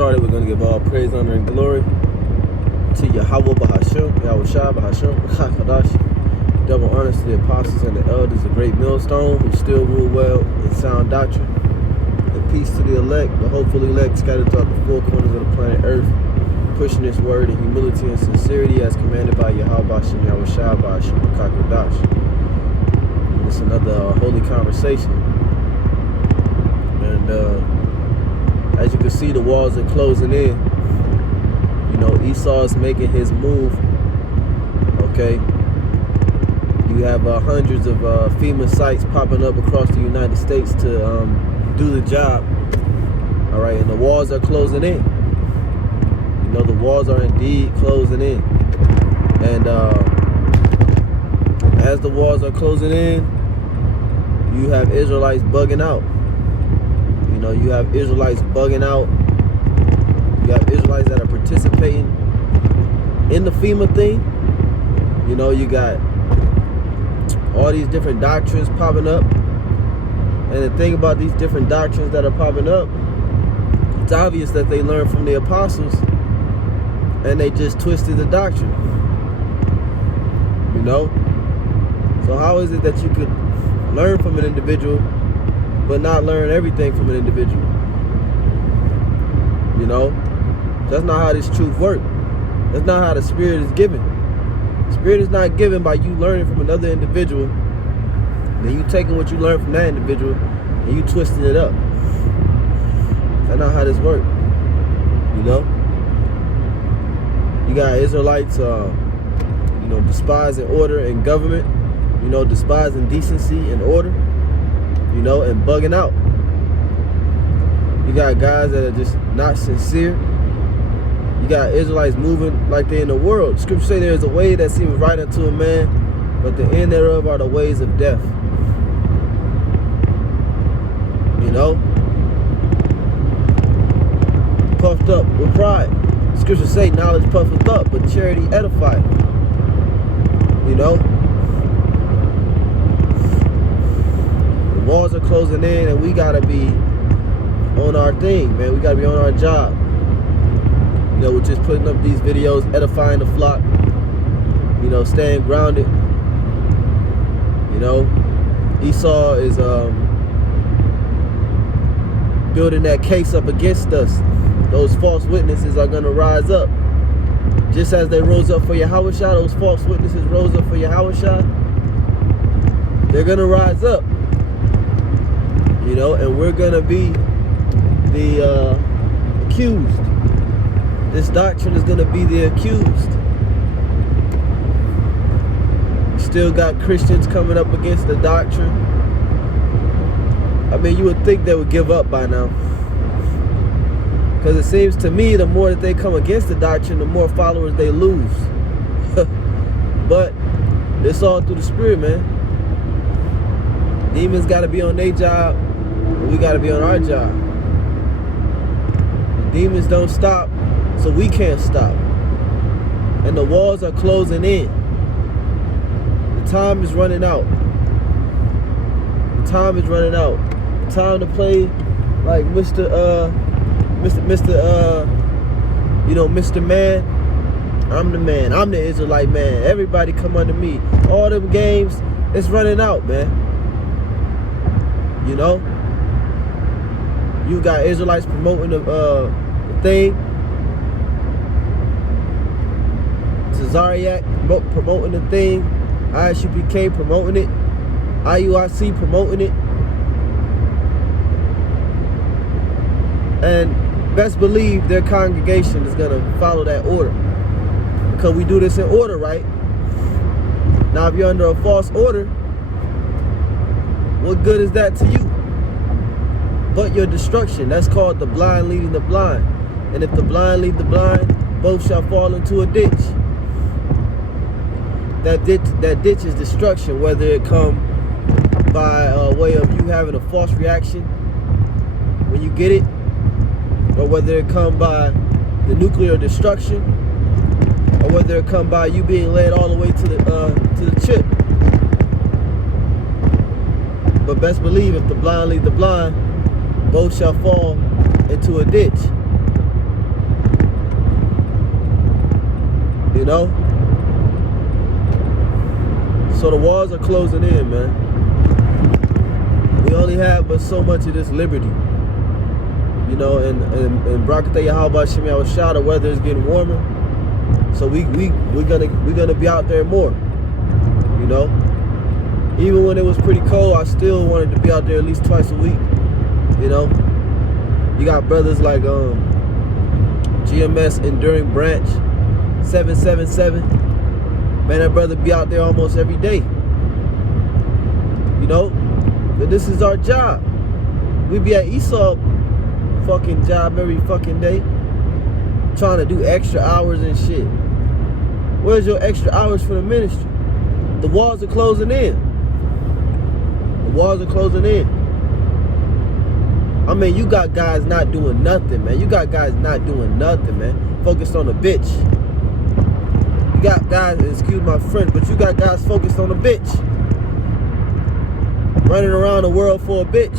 started, we're going to give all praise, honor, and glory to Yahweh Bahasham, Yahweh Shah Bahasham, Kadash. Double honors to the apostles and the elders, the great millstone who still rule well in sound doctrine. And peace to the elect, the hopeful elect scattered throughout the four corners of the planet Earth, pushing this word in humility and sincerity as commanded by Yahweh Bahasham, Yahweh Shah Bahasham, Kadash. It's another holy conversation. And as you can see, the walls are closing in. You know, Esau is making his move. Okay. You have hundreds of FEMA sites popping up across the United States to do the job. All right, and the walls are closing in. You know, the walls are indeed closing in. And as the walls are closing in, you have Israelites bugging out. You know, you have Israelites bugging out. You have Israelites that are participating in the FEMA thing. You know, you got all these different doctrines popping up. And the thing about these different doctrines that are popping up, it's obvious that they learned from the apostles and they just twisted the doctrine. You know? So how is it that you could learn from an individual but not learn everything from an individual? You know? That's not how this truth works. That's not how the Spirit is given. The Spirit is not given by you learning from another individual, then you taking what you learned from that individual and you twisting it up. That's not how this works. You know? You got Israelites, you know, despising order and government, you know, despising decency and order, you know, and bugging out. You got guys that are just not sincere. You got Israelites moving like they're in the world. Scripture say there is a way that seems right unto a man, but the end thereof are the ways of death. You know? Puffed up with pride. Scripture say knowledge puffeth up, but charity edifieth. You know? The walls are closing in and we gotta be on our thing, man. We gotta be on our job. You know, we're just putting up these videos, edifying the flock, you know, staying grounded. You know, Esau is building that case up against us. Those false witnesses are going to rise up. Just as they rose up for Yahweh Shah, those false witnesses rose up for Yahweh Shah. They're going to rise up. You know, and we're going to be the accused. This doctrine is going to be the accused. Still got Christians coming up against the doctrine. I mean, you would think they would give up by now. Because it seems to me the more that they come against the doctrine, the more followers they lose. But it's all through the Spirit, man. Demons got to be on their job, and we got to be on our job. The demons don't stop, so we can't stop. And the walls are closing in. The time is running out. The time is running out. Time to play like Mr. You know, Mr. Man. I'm the man. I'm the Israelite man. Everybody come under me. All them games, it's running out, man. You know? You got Israelites promoting the thing. Zariac promoting the thing. ISUPK promoting it. IUIC promoting it. And best believe their congregation is going to follow that order. Because we do this in order, right? Now, if you're under a false order, what good is that to you? But your destruction. That's called the blind leading the blind. And if the blind lead the blind, both shall fall into a ditch. That ditch is destruction, whether it come by way of you having a false reaction when you get it, or whether it come by the nuclear destruction, or whether it come by you being led all the way to the chip. But best believe if the blind lead the blind, both shall fall into a ditch. You know? So the walls are closing in, man. We only have but so much of this liberty. You know, and Barakatah Yahweh Shem Yahushua, the weather is getting warmer. So we're gonna be out there more. You know? Even when it was pretty cold, I still wanted to be out there at least twice a week. You know? You got brothers like GMS Enduring Branch 777. Man, that brother be out there almost every day. You know? But this is our job. We be at Esau fucking job every fucking day, trying to do extra hours and shit. Where's your extra hours for the ministry? The walls are closing in. The walls are closing in. I mean, you got guys not doing nothing, man. You got guys not doing nothing, man. Focused on a bitch. You got guys, excuse my French, but you got guys focused on a bitch. Running around the world for a bitch.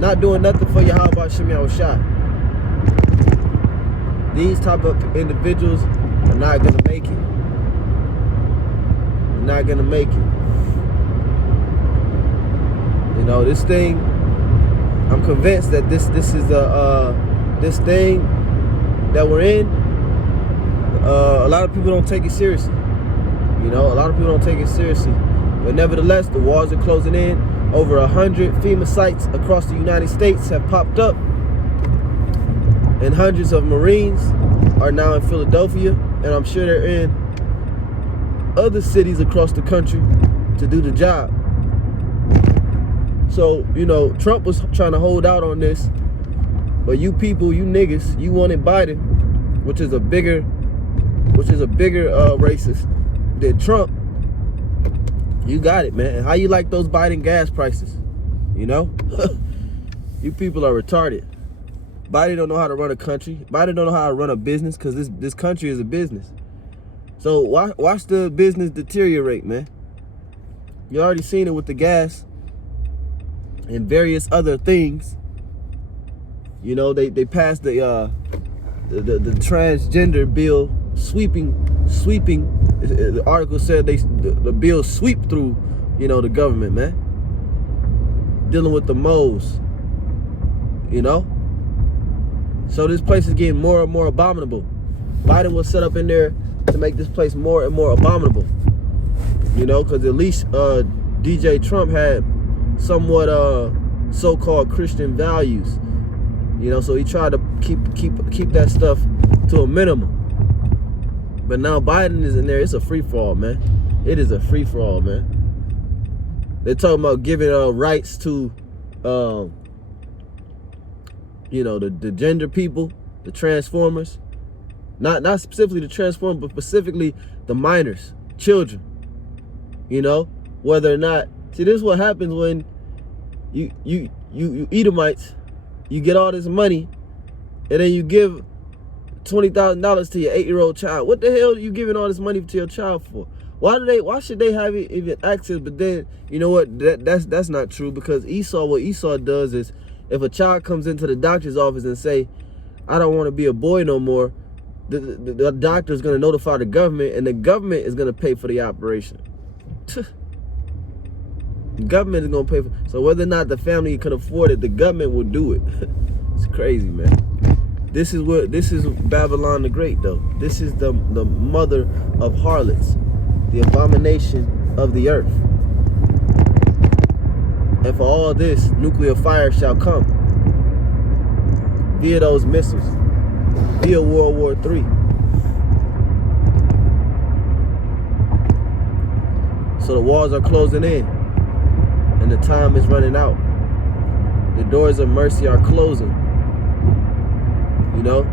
Not doing nothing for Yahweh Shem Yahushua. These type of individuals are not gonna make it. They're not gonna make it. You know, this thing, I'm convinced that this is this thing that we're in. A lot of people don't take it seriously. You know, a lot of people don't take it seriously. But nevertheless, the walls are closing in. Over 100 FEMA sites across the United States have popped up. And hundreds of Marines are now in Philadelphia. And I'm sure they're in other cities across the country to do the job. So, you know, Trump was trying to hold out on this. But you people, you niggas, you wanted Biden, which is a bigger racist than Trump. You got it, man. And how you like those Biden gas prices? You know? You people are retarded. Biden don't know how to run a country. Biden don't know how to run a business, because this country is a business. So watch the business deteriorate, man. You already seen it with the gas and various other things. You know, they passed the transgender bill, sweeping. The article said the bill sweep through, you know, the government, man. Dealing with the moles, you know. So this place is getting more and more abominable. Biden was set up in there to make this place more and more abominable, you know, because at least DJ Trump had somewhat so-called Christian values, you know. So he tried to keep that stuff to a minimum. But now Biden is in there. It's a free-for-all, man. It is a free-for-all, man. They're talking about giving rights to, you know, the gender people, the transformers. Not specifically the transformers, but specifically the minors, children. You know, whether or not. See, this is what happens when you Edomites, you get all this money, and then you give $20,000 to your 8-year-old child. What the hell are you giving all this money to your child for? Why should they have even access? But then, you know what? That's not true, because what Esau does is, if a child comes into the doctor's office and say, I don't want to be a boy no more, the doctor is going to notify the government, and the government is going to pay for the operation. The government is going to pay for. So whether or not the family can afford it, the government will do it. It's crazy, man. This is Babylon the Great, though. This is the mother of harlots, the abomination of the earth. And for all this, nuclear fire shall come via those missiles, via World War III. So the walls are closing in, and the time is running out. The doors of mercy are closing. You know,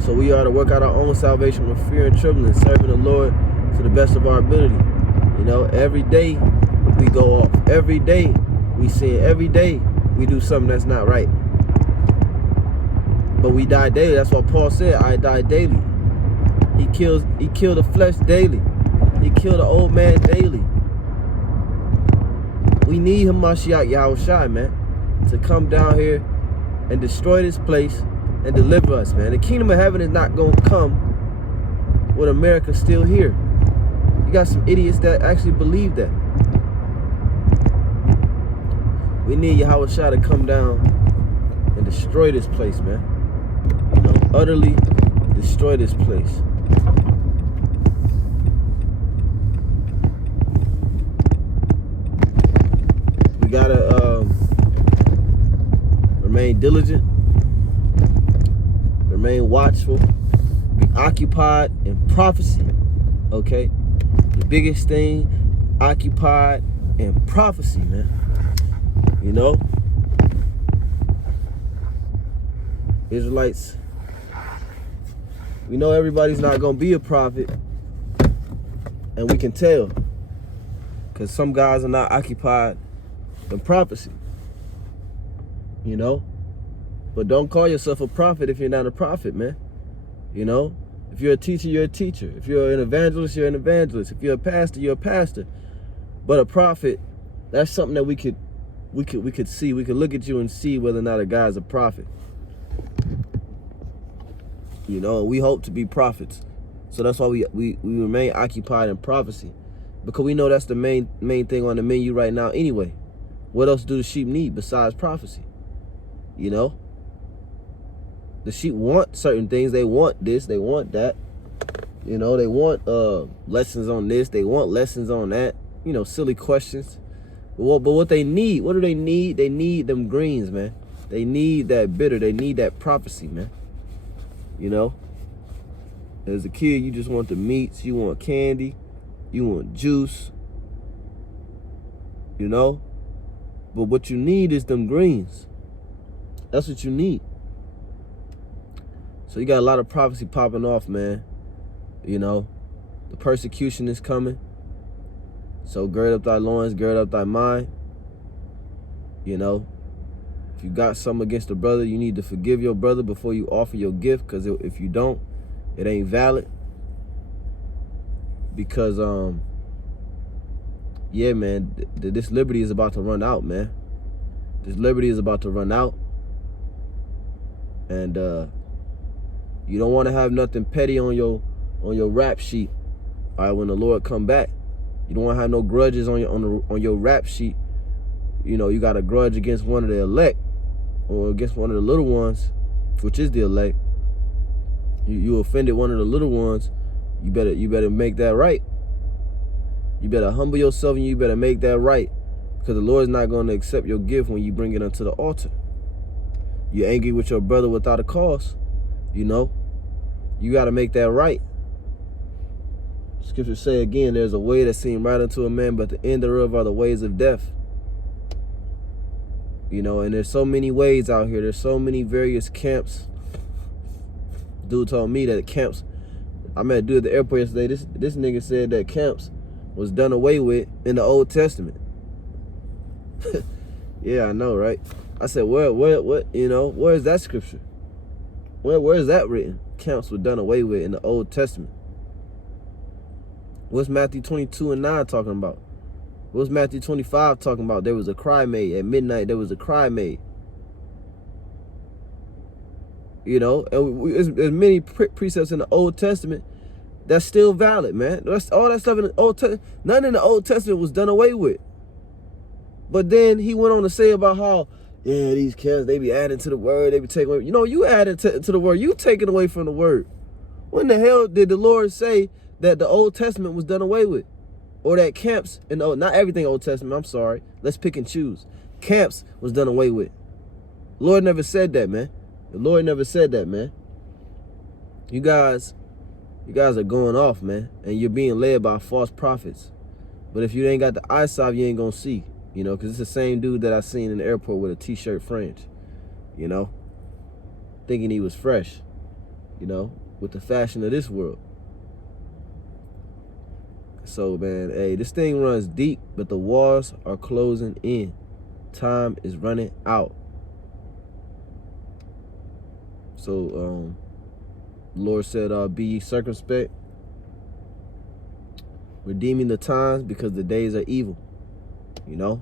so we are to work out our own salvation with fear and trembling, serving the Lord to the best of our ability. You know, every day we go off. Every day we sin. Every day we do something that's not right. But we die daily. That's what Paul said. I die daily. He killed the flesh daily. He killed the old man daily. We need Hamashiach Yahushua, man, to come down here and destroy this place and deliver us, man. The kingdom of heaven is not going to come with America still here. You got some idiots that actually believe that. We need Yahweh Shah to come down and destroy this place, man. You know, utterly destroy this place. We gotta remain diligent, remain watchful, be occupied in prophecy. Okay, the biggest thing, occupied in prophecy, man. You know, Israelites, we know everybody's not gonna be a prophet, and we can tell, because some guys are not occupied in prophecy. You know, but don't call yourself a prophet if you're not a prophet, man. You know, if you're a teacher, you're a teacher. If you're an evangelist, you're an evangelist. If you're a pastor, you're a pastor. But a prophet, that's something that we could see. We could look at you and see whether or not a guy's a prophet. You know, and we hope to be prophets. So that's why we remain occupied in prophecy, because we know that's the main thing on the menu right now anyway. What else do the sheep need besides prophecy? You know, the sheep want certain things. They want this, they want that. You know, they want lessons on this, they want lessons on that. You know, silly questions. But what they need, what do they need? They need them greens, man. They need that bitter. They need that prophecy, man. You know, as a kid, you just want the meats, you want candy, you want juice, you know. But what you need is them greens. That's what you need. So you got a lot of prophecy popping off, man. You know, the persecution is coming. So gird up thy loins, gird up thy mind. You know, if you got something against a brother, you need to forgive your brother before you offer your gift, because if you don't, it ain't valid. Because, yeah, man, this liberty is about to run out, man. This liberty is about to run out. And you don't want to have nothing petty on your rap sheet. All right, when the Lord come back, you don't want to have no grudges on your rap sheet. You know, you got a grudge against one of the elect, or against one of the little ones, which is the elect. You offended one of the little ones. You better make that right. You better humble yourself, and you better make that right, because the Lord's not going to accept your gift when you bring it unto the altar. You're angry with your brother without a cause. You know, you got to make that right. Scripture say again, there's a way that seems right unto a man, but the end thereof are the ways of death. You know, and there's so many ways out here. There's so many various camps. Dude told me that camps, I met a dude at the airport yesterday. This nigga said that camps was done away with in the Old Testament. Yeah, I know, right? I said, what, you know, where is that scripture? Where is that written? Camps were done away with in the Old Testament. What's Matthew 22:9 talking about? What's Matthew 25 talking about? There was a cry made. At midnight, there was a cry made. You know, and there's many precepts in the Old Testament that's still valid, man. That's all that stuff in the Old Testament. None in the Old Testament was done away with. But then he went on to say about how, yeah, these camps, they be adding to the word, they be taking away. You know, you added to the word. You taking away from the word. When the hell did the Lord say that the Old Testament was done away with? Or that camps, not everything Old Testament, I'm sorry. Let's pick and choose. Camps was done away with. The Lord never said that, man. The Lord never said that, man. You guys are going off, man. And you're being led by false prophets. But if you ain't got the eyesight, you ain't going to see. You know, because it's the same dude that I seen in the airport with a t-shirt fringe. You know, thinking he was fresh. You know, with the fashion of this world. So, man, hey, this thing runs deep, but the walls are closing in. Time is running out. So, the Lord said, be ye circumspect, redeeming the times, because the days are evil. You know?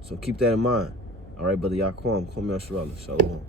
So keep that in mind. All right, brother Yaquam, Kwame Shalom.